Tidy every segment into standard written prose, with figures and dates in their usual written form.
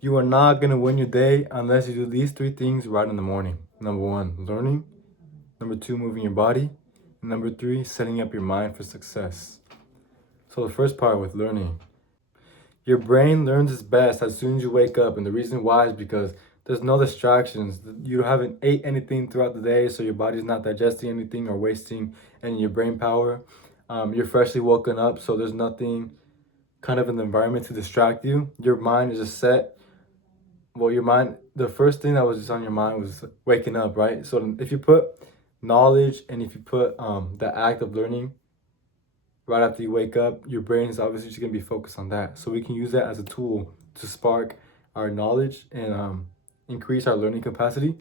You are not gonna win your day unless you do these three things right in the morning. Number one, learning. Number two, moving your body. And number three, setting up your mind for success. So the first part with learning. Your brain learns its best as soon as you wake up, and the reason why is because there's no distractions. You haven't ate anything throughout the day, so your body's not digesting anything or wasting any of your brain power. You're freshly woken up, so there's nothing kind of in the environment to distract you. Your mind is just set. Well, your mind, the first thing that was just on your mind was waking up, right? So if you put knowledge and if you put the act of learning right after you wake up, your brain is obviously just gonna be focused on that. So we can use that as a tool to spark our knowledge and increase our learning capacity.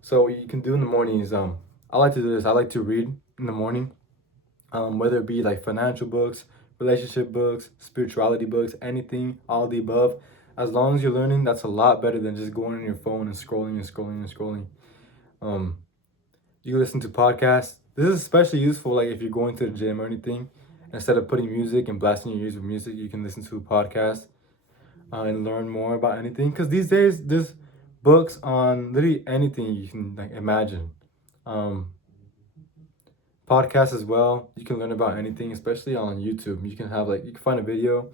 So what you can do in the morning is I like to do this. I like to read in the morning, whether it be like financial books, relationship books, spirituality books, anything, all the above. As long as you're learning, that's a lot better than just going on your phone and scrolling and scrolling and scrolling. Um, you can listen to podcasts. This is especially useful like if you're going to the gym or anything. Instead of putting music and blasting your ears with music, you can listen to a podcast and learn more about anything. Because these days, there's books on literally anything you can like imagine. Um, Podcasts as well. You can learn about anything, especially on YouTube. You can have like you can find a video,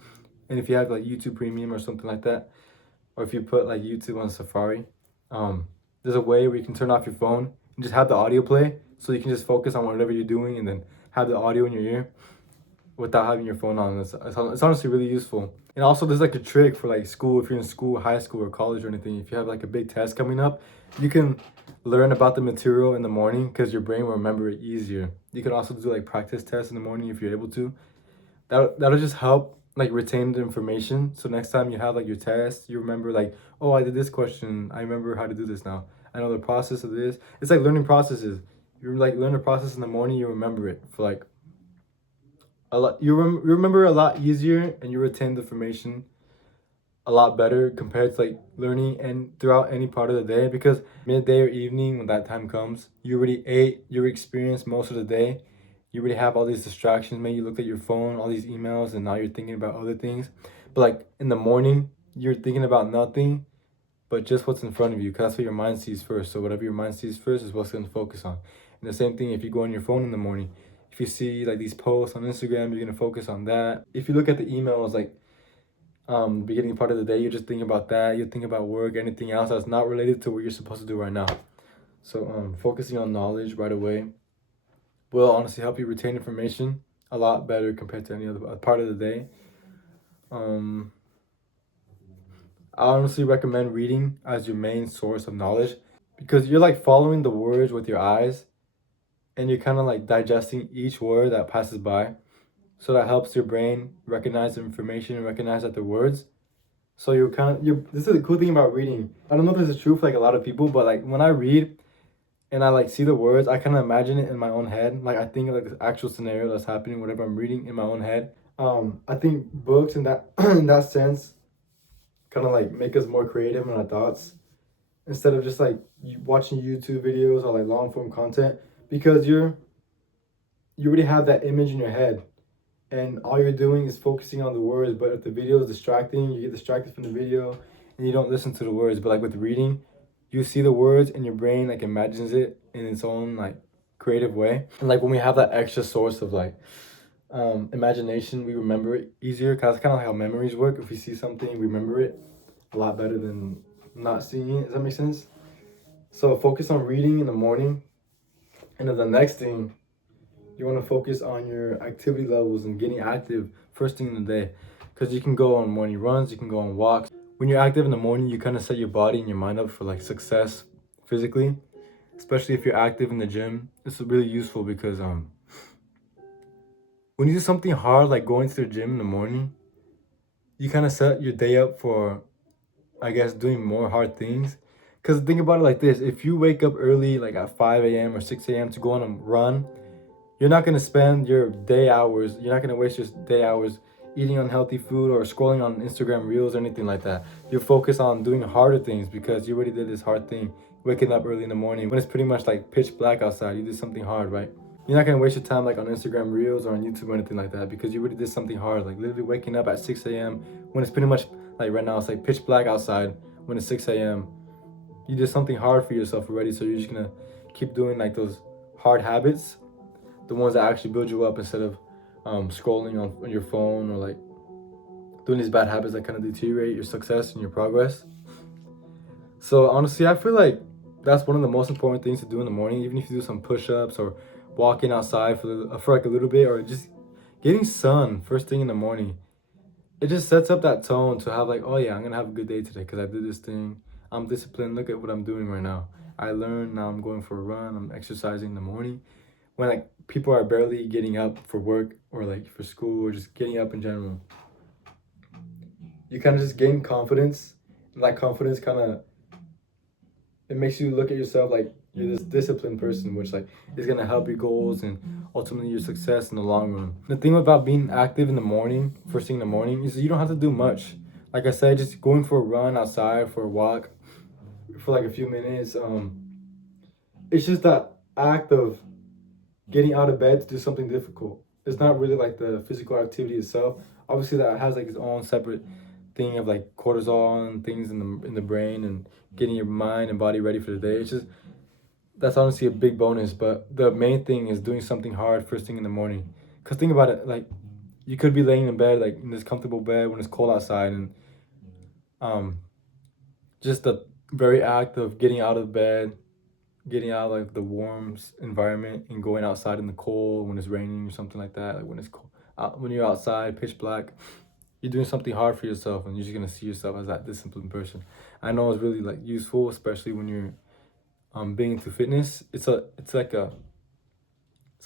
and if you have like YouTube Premium or something like that, or if you put like YouTube on Safari, there's a way where you can turn off your phone and just have the audio play, so you can just focus on whatever you're doing and then have the audio in your ear without having your phone on. It's honestly really useful. And also, there's like a trick for like school. If you're in school, high school, or college or anything, if you have like a big test coming up, you can learn about the material in the morning because your brain will remember it easier. You can also do like practice tests in the morning if you're able to. That'll just help like retain the information. So next time you have like your test, you remember like, oh, I did this question. I remember how to do this now. I know the process of this. It's like learning processes. You like learn the process in the morning, you remember it for like a lot. You remember a lot easier, and you retain the information a lot better compared to like learning and throughout any part of the day, because midday or evening when that time comes, you already ate, you experienced most of the day. You already have all these distractions. Maybe you looked at your phone, all these emails, and now you're thinking about other things. But like in the morning, you're thinking about nothing but just what's in front of you, because that's what your mind sees first. So whatever your mind sees first is what's going to focus on. And the same thing if you go on your phone in the morning. If you see like these posts on Instagram, you're going to focus on that. If you look at the emails, like beginning part of the day, you're just thinking about that. You think about work, anything else that's not related to what you're supposed to do right now. So focusing on knowledge right away will honestly help you retain information a lot better compared to any other part of the day. Um, I honestly recommend reading as your main source of knowledge, because you're like following the words with your eyes, and you're kind of like digesting each word that passes by. So that helps your brain recognize the information and recognize that the words. So you're kind of you're. This is the cool thing about reading. I don't know if this is true for like a lot of people, but like when I read and I like see the words, I kind of imagine it in my own head. Like I think of like this actual scenario that's happening, whatever I'm reading in my own head. I think books in that in that sense kind of like make us more creative in our thoughts instead of just like watching YouTube videos or like long form content, because you already have that image in your head and all you're doing is focusing on the words. But if the video is distracting, you get distracted from the video and you don't listen to the words. But like with reading, you see the words and your brain like imagines it in its own like creative way. And like when we have that extra source of like imagination, we remember it easier, because that's kind of like how memories work. If we see something, we remember it a lot better than not seeing it. Does that make sense? So focus on reading in the morning, and then the next thing, you want to focus on your activity levels and getting active first thing in the day, because you can go on morning runs, you can go on walks. When you're active in the morning, you kind of set your body and your mind up for like success physically, especially if you're active in the gym. It's really useful because when you do something hard like going to the gym in the morning, you kind of set your day up for, I guess, doing more hard things. Because think about it like this: if you wake up early, like at 5 a.m. or 6 a.m. to go on a run, you're not going to spend your day hours, you're not going to waste your day hours eating unhealthy food or scrolling on Instagram Reels or anything like that. You're focused on doing harder things because you already did this hard thing, waking up early in the morning when it's pretty much like pitch black outside. You did something hard, right? You're not gonna waste your time like on Instagram Reels or on YouTube or anything like that because you already did something hard. Like literally waking up at 6 a.m. when it's pretty much like right now it's like pitch black outside when it's 6 a.m. You did something hard for yourself already, so you're just gonna keep doing like those hard habits, the ones that actually build you up instead of scrolling on your phone or like doing these bad habits that kind of deteriorate your success and your progress. So honestly, I feel like that's one of the most important things to do in the morning. Even if you do some push-ups or walking outside for like a little bit, or just getting sun first thing in the morning, it just sets up that tone to have like, oh yeah, I'm gonna have a good day today because I did this thing. I'm disciplined. Look at what I'm doing right now. I learned. Now I'm going for a run. I'm exercising in the morning. When like people are barely getting up for work or like for school or just getting up in general, you kind of just gain confidence. And that confidence kind of it makes you look at yourself like you're this disciplined person, which like is gonna help your goals and ultimately your success in the long run. The thing about being active in the morning, first thing in the morning, is you don't have to do much. Like I said, just going for a run outside for a walk for like a few minutes. It's just that act of getting out of bed to do something difficult. It's not really like the physical activity itself. Obviously, that has like its own separate thing of like cortisol and things in the brain and getting your mind and body ready for the day. It's just that's honestly a big bonus. But the main thing is doing something hard first thing in the morning. Cause think about it, like you could be laying in bed, like in this comfortable bed when it's cold outside, and um, just the very act of getting out of bed, getting out of like the warm environment and going outside in the cold when it's raining or something like that. Like when it's cold, when you're outside, pitch black, you're doing something hard for yourself, and you're just gonna see yourself as that disciplined person. I know it's really like useful, especially when you're being into fitness. It's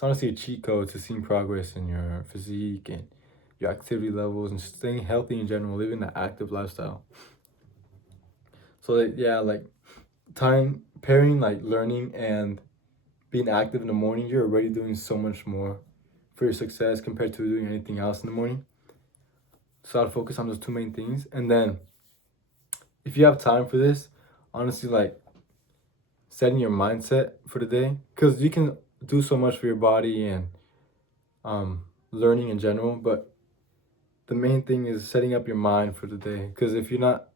honestly a cheat code to seeing progress in your physique and your activity levels and staying healthy in general, living that active lifestyle. So that, yeah, like time pairing like learning and being active in the morning, you're already doing so much more for your success compared to doing anything else in the morning. So I'd focus on those two main things. And then if you have time for this, honestly, like setting your mindset for the day, because you can do so much for your body and learning in general, but the main thing is setting up your mind for the day. Because if you're not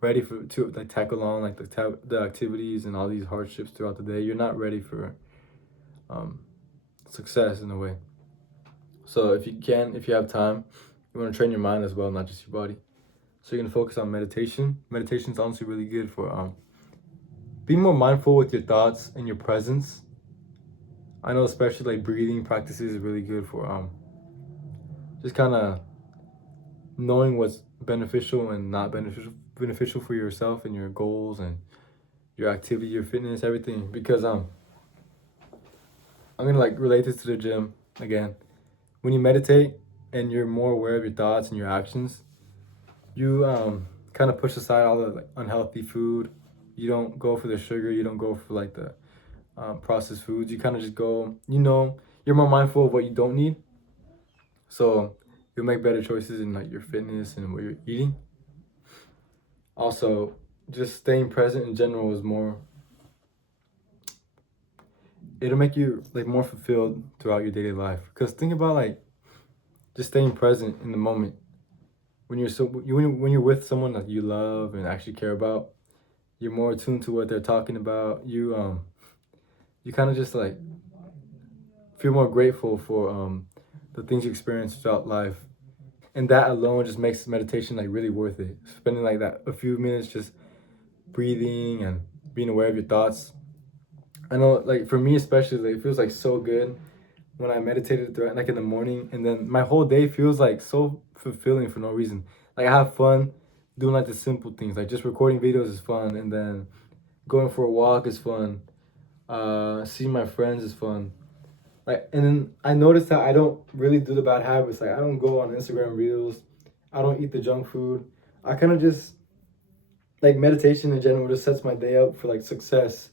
ready for to like tackle on like the activities and all these hardships throughout the day, you're not ready for um, success in a way. So if you have time, you want to train your mind as well, not just your body. So you're gonna focus on meditation. Meditation is honestly really good for being more mindful with your thoughts and your presence. I know especially like breathing practices is really good for just kind of knowing what's beneficial and not beneficial for yourself and your goals and your activity, your fitness, everything. Because I'm gonna like relate this to the gym again. When you meditate and you're more aware of your thoughts and your actions, you kind of push aside all the like unhealthy food. You don't go for the sugar. You don't go for like the processed foods. You kind of just go. You're more mindful of what you don't need. So you'll make better choices in like your fitness and what you're eating. Also, just staying present in general is more. It'll make you like more fulfilled throughout your daily life. Cause think about like just staying present in the moment when when you're with someone that you love and actually care about, you're more attuned to what they're talking about. You kind of just like feel more grateful for the things you experience throughout life, and that alone just makes meditation like really worth it. Spending like that a few minutes just breathing and being aware of your thoughts. I know, like for me especially, like, it feels like so good when I meditated throughout, like in the morning, and then my whole day feels like so fulfilling for no reason. Like I have fun doing like the simple things, like just recording videos is fun, and then going for a walk is fun. Seeing my friends is fun. Like, and then I noticed that I don't really do the bad habits. Like I don't go on Instagram Reels. I don't eat the junk food. I kind of just like meditation in general just sets my day up for like success.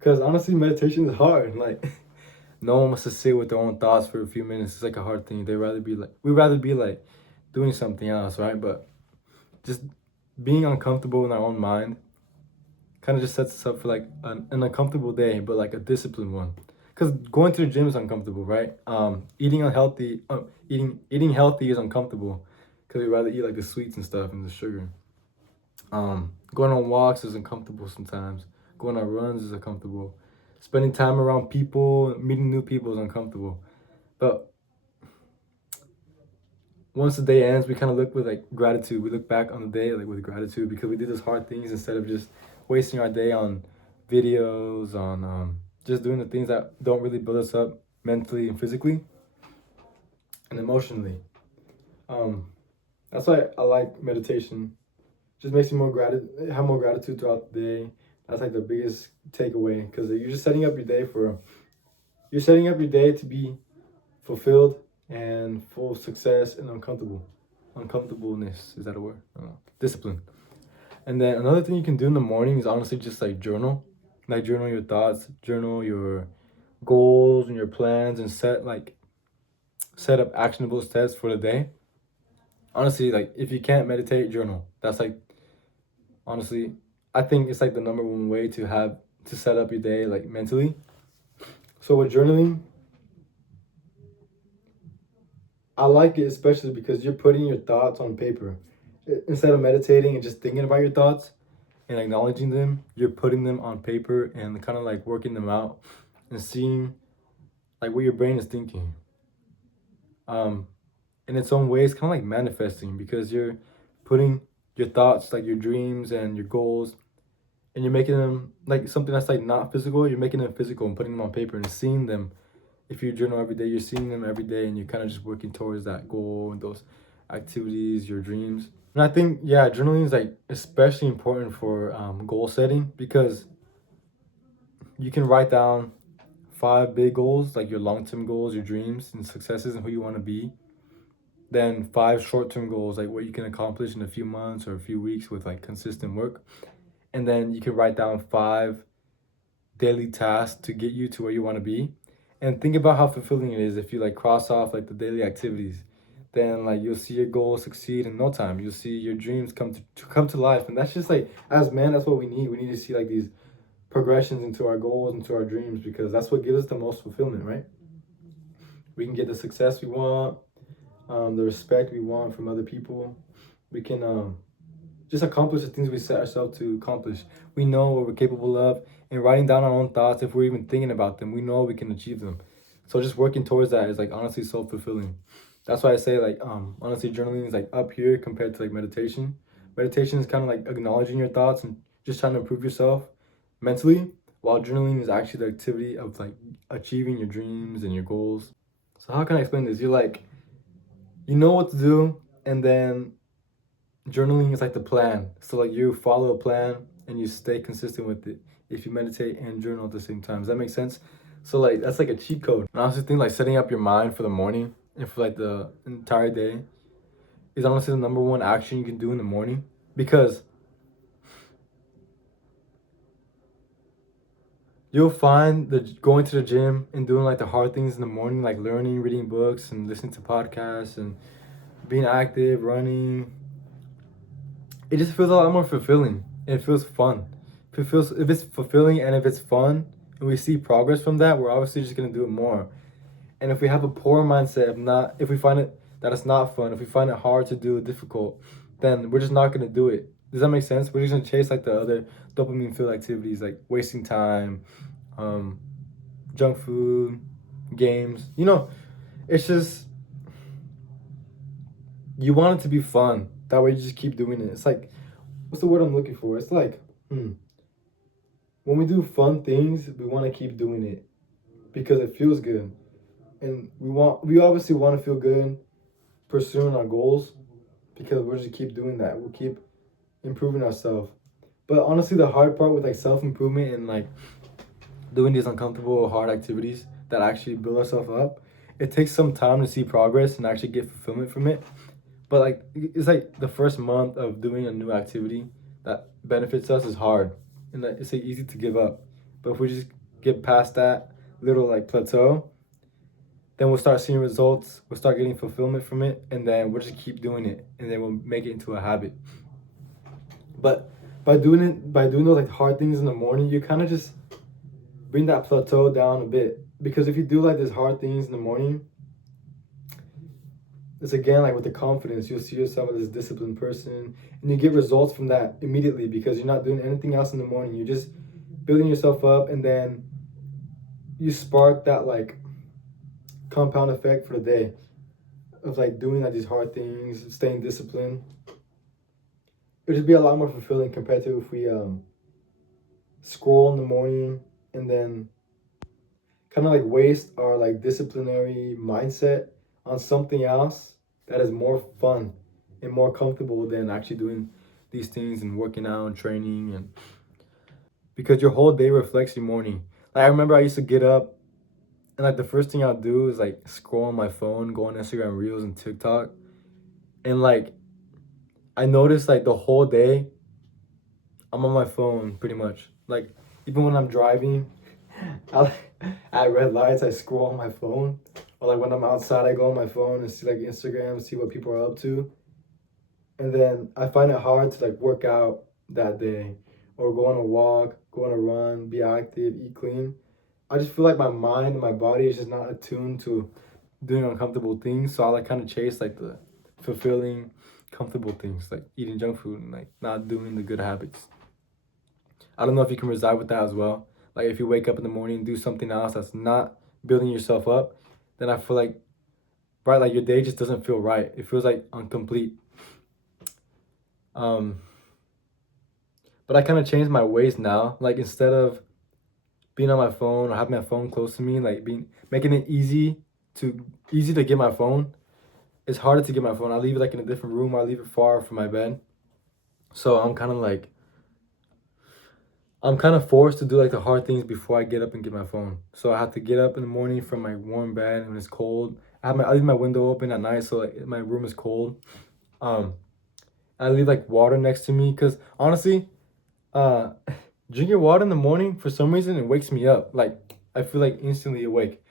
Cause honestly, meditation is hard. Like no one wants to sit with their own thoughts for a few minutes. It's like a hard thing. We'd rather be like doing something else, right? But just being uncomfortable in our own mind kind of just sets us up for like an uncomfortable day, but like a disciplined one. because going to the gym is uncomfortable, right? Eating healthy is uncomfortable because we rather eat like the sweets and stuff and the sugar. Going on walks is uncomfortable sometimes. Going on runs is uncomfortable. Spending time around people, meeting new people is uncomfortable. But once the day ends, we kind of look with like gratitude. We look back on the day like with gratitude because we did those hard things instead of just wasting our day on videos, on just doing the things that don't really build us up mentally and physically and emotionally. Um, that's why I like meditation. Just makes me have more gratitude throughout the day. That's like the biggest takeaway because you're setting up your day to be fulfilled and full of success and uncomfortableness, is that a word? I don't know. Discipline. And then another thing you can do in the morning is honestly just like journal. Like journal your thoughts, journal your goals and your plans, and set up actionable steps for the day. Honestly, like if you can't meditate, journal. That's like honestly, I think it's like the number one way to set up your day like mentally. So with journaling, I like it especially because you're putting your thoughts on paper. Instead of meditating and just thinking about your thoughts and acknowledging them, you're putting them on paper and kind of like working them out and seeing like what your brain is thinking. Um, in its own way, it's kind of like manifesting because you're putting your thoughts, like your dreams and your goals, and you're making them like something that's like not physical. You're making them physical and putting them on paper and seeing them. If you journal every day, you're seeing them every day, and you're kind of just working towards that goal and those activities, your dreams. And I think, yeah, journaling is like especially important for goal setting because you can write down 5 big goals, like your long term goals, your dreams and successes, and who you want to be. Then 5 short term goals, like what you can accomplish in a few months or a few weeks with like consistent work. And then you can write down 5 daily tasks to get you to where you want to be. And think about how fulfilling it is if you like cross off like the daily activities. Then like you'll see your goals succeed in no time. You'll see your dreams come to life. And that's just like as men, that's what we need. We need to see like these progressions into our goals, into our dreams, because that's what gives us the most fulfillment, right? We can get the success we want, the respect we want from other people. We can just accomplish the things we set ourselves to accomplish. We know what we're capable of, and writing down our own thoughts, if we're even thinking about them, we know we can achieve them. So just working towards that is like honestly so fulfilling. That's why I say like honestly journaling is like up here compared to like meditation. Meditation is kind of like acknowledging your thoughts and just trying to improve yourself mentally, while journaling is actually the activity of like achieving your dreams and your goals. So how can I explain this? You're like you know what to do, and then journaling is like the plan. So like you follow a plan and you stay consistent with it if you meditate and journal at the same time. Does that make sense? So like that's like a cheat code. And I also think like setting up your mind for the morning and for like the entire day is honestly the number one action you can do in the morning, because you'll find that going to the gym and doing like the hard things in the morning, like learning, reading books and listening to podcasts and being active, running, it just feels a lot more fulfilling. And it feels fun. If it's fulfilling and if it's fun and we see progress from that, we're obviously just gonna do it more. And if we have a poor mindset, if we find it that it's not fun, if we find it hard to do, difficult, then we're just not gonna do it. Does that make sense? We're just gonna chase like the other dopamine filled activities, like wasting time, um, junk food, games. It's just you want it to be fun. That way you just keep doing it. It's like, what's the word I'm looking for? It's like, when we do fun things, we want to keep doing it because it feels good. And we obviously want to feel good pursuing our goals because we'll just keep doing that. We'll keep improving ourselves. But honestly, the hard part with like self-improvement and like doing these uncomfortable, hard activities that actually build ourselves up, it takes some time to see progress and actually get fulfillment from it. But like it's like the first month of doing a new activity that benefits us is hard, and that it's like easy to give up. But if we just get past that little like plateau, then we'll start seeing results. We'll start getting fulfillment from it, and then we'll just keep doing it, and then we'll make it into a habit. But by doing those like hard things in the morning, you kind of just bring that plateau down a bit, Because if you do like these hard things in the morning, it's again like with the confidence, you'll see yourself as this disciplined person, and you get results from that immediately because you're not doing anything else in the morning. You're just building yourself up, and then you spark that like compound effect for the day of like doing like these hard things, staying disciplined. It would just be a lot more fulfilling compared to if we scroll in the morning and then kind of like waste our like disciplinary mindset on something else that is more fun and more comfortable than actually doing these things and working out and training, and because your whole day reflects your morning. Like I remember I used to get up and like the first thing I'll do is like scroll on my phone, go on Instagram Reels and TikTok, and like I noticed like the whole day I'm on my phone pretty much. Like even when I'm driving, I, at red lights I scroll on my phone, or like when I'm outside I go on my phone and see like Instagram, see what people are up to, and then I find it hard to like work out that day, or go on a walk, go on a run, be active, eat clean. I just feel like my mind and my body is just not attuned to doing uncomfortable things. So I like kind of chase like the fulfilling, comfortable things, like eating junk food and like not doing the good habits. I don't know if you can reside with that as well. Like if you wake up in the morning and do something else that's not building yourself up, then I feel like right, like your day just doesn't feel right. It feels like incomplete. Um, but I kind of changed my ways now. Like instead of being on my phone or having my phone close to me, like being making it easy to get my phone. It's harder to get my phone. I leave it like in a different room, or I leave it far from my bed. So I'm kind of forced to do like the hard things before I get up and get my phone. So I have to get up in the morning from my warm bed when it's cold. I leave my window open at night so like my room is cold. Um, I leave like water next to me because honestly, uh, drinking water in the morning for some reason it wakes me up. Like I feel like instantly awake.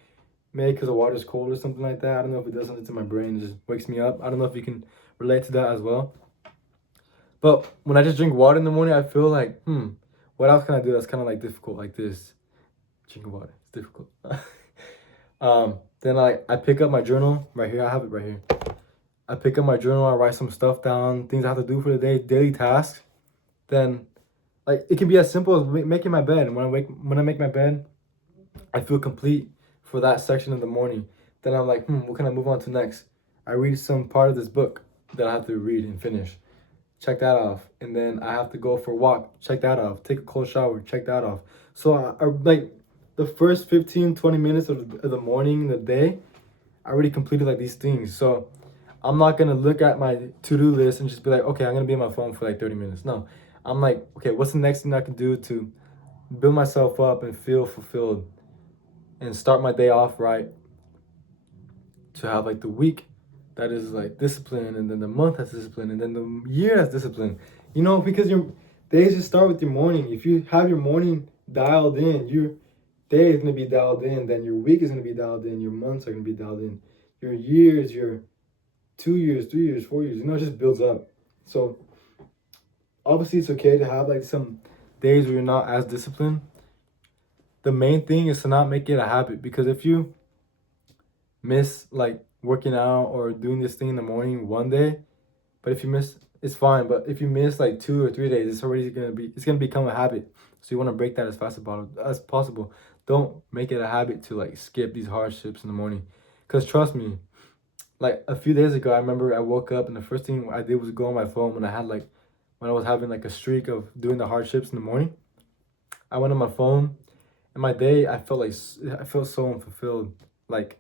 Maybe because the water's cold or something like that. I don't know if it does something to my brain. It just wakes me up. I don't know if you can relate to that as well. But when I just drink water in the morning, I feel like, what else can I do that's kind of like difficult like this? Drinking water. It's difficult. Then I pick up my journal right here. I have it right here. I pick up my journal. I write some stuff down, things I have to do for the day, daily tasks. Then, like it can be as simple as making my bed. When I make my bed, I feel complete for that section of the morning. Then I'm like, what can I move on to next? I read some part of this book that I have to read and finish. Check that off. And then I have to go for a walk. Check that off. Take a cold shower. Check that off. So I like the first 15, 20 minutes of the morning, the day, I already completed like these things. So I'm not going to look at my to-do list and just be like, okay, I'm going to be on my phone for like 30 minutes. No, I'm like, okay, what's the next thing I can do to build myself up and feel fulfilled and start my day off right, to have like the week that is like discipline, and then the month has discipline, and then the year has discipline. Because your days just start with your morning. If you have your morning dialed in, your day is gonna be dialed in, then your week is gonna be dialed in, your months are gonna be dialed in, your years, your 2 years, 3 years, 4 years, it just builds up. So obviously it's okay to have like some days where you're not as disciplined. The main thing is to not make it a habit, because if you miss like working out or doing this thing in the morning one day, but if you miss, it's fine. But if you miss like 2 or 3 days, it's gonna become a habit. So you want to break that as possible. Don't make it a habit to like skip these hardships in the morning, because trust me, like a few days ago, I remember I woke up and the first thing I did was go on my phone when I was having like a streak of doing the hardships in the morning. I went on my phone, and my day I felt so unfulfilled. Like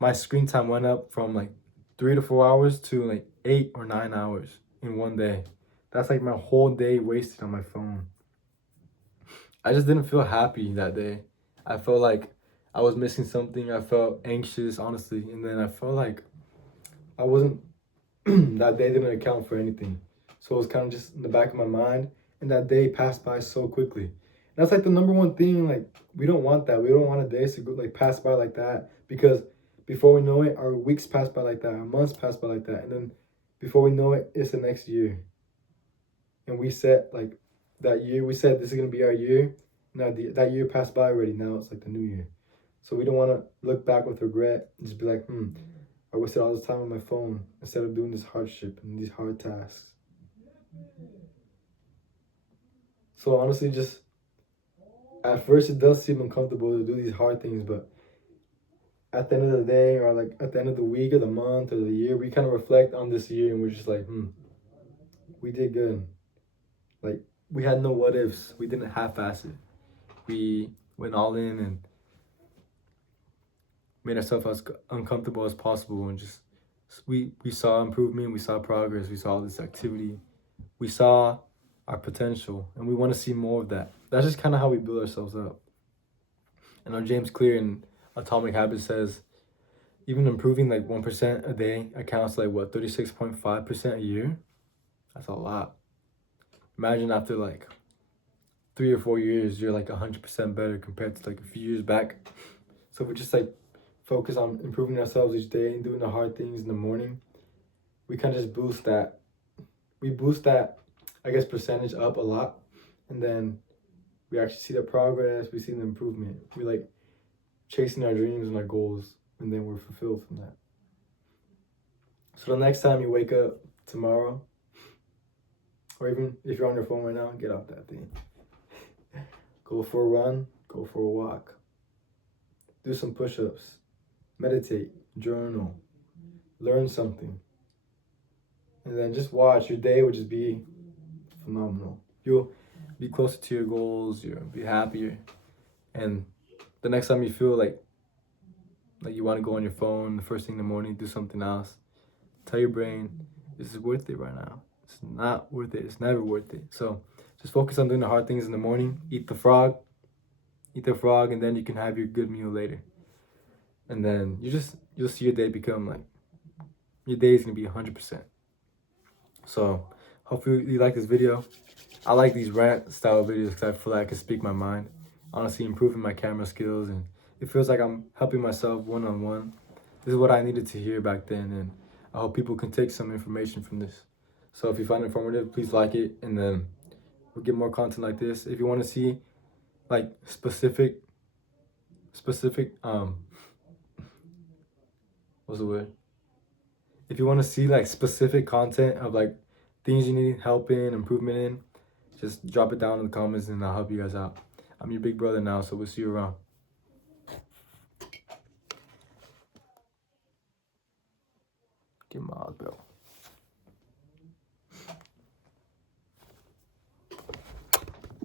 my screen time went up from like 3 to 4 hours to like 8 or 9 hours in one day. That's like my whole day wasted on my phone. I just didn't feel happy that day. I felt like I was missing something. I felt anxious, honestly. And then I felt like I wasn't, that day didn't account for anything. So it was kind of just in the back of my mind. And that day passed by so quickly. And that's like the number one thing. Like, we don't want that. We don't want a day to go, like pass by like that, because before we know it, our weeks pass by like that, our months pass by like that, and then before we know it, it's the next year. And we set like that year. We said this is gonna be our year. Now that year passed by already. Now it's like the new year. So we don't want to look back with regret and just be like, I wasted all this time on my phone instead of doing this hardship and these hard tasks. So honestly, just at first it does seem uncomfortable to do these hard things, but at the end of the day, or like at the end of the week or the month or the year, we kind of reflect on this year and we're just like, we did good. Like, we had no what ifs. We didn't half-ass it. We went all in and made ourselves as uncomfortable as possible, and just we saw improvement, we saw progress, we saw this activity, we saw our potential, and we want to see more of that. That's just kind of how we build ourselves up. And our James Clear in Atomic Habits says even improving like 1% a day accounts like what, 36.5% a year. That's a lot. Imagine after like 3 or 4 years you're like 100% better compared to like a few years back. So we just like focus on improving ourselves each day and doing the hard things in the morning. We kind of just boost that, I guess, percentage up a lot, and then we actually see the progress, we see the improvement. We like chasing our dreams and our goals, and then we're fulfilled from that. So the next time you wake up tomorrow, or even if you're on your phone right now, get off that thing. Go for a run, go for a walk. Do some push-ups, meditate, journal, learn something. And then just watch. Your day will just be phenomenal. You'll be closer to your goals, you'll be happier. And the next time you feel like you want to go on your phone the first thing in the morning, do something else, tell your brain, this is worth it right now. It's not worth it. It's never worth it. So just focus on doing the hard things in the morning. Eat the frog, and then you can have your good meal later. And then you'll see your day become like, your day is going to be 100%. So hopefully you like this video. I like these rant style videos because I feel like I can speak my mind. Honestly, improving my camera skills, and it feels like I'm helping myself one-on-one. This is what I needed to hear back then, and I hope people can take some information from this. So if you find it informative, please like it, and then we'll get more content like this. If you want to see like specific what's the word? If you want to see like specific content of like things you need help in, improvement in, just drop it down in the comments and I'll help you guys out. I'm your big brother now, so we'll see you around.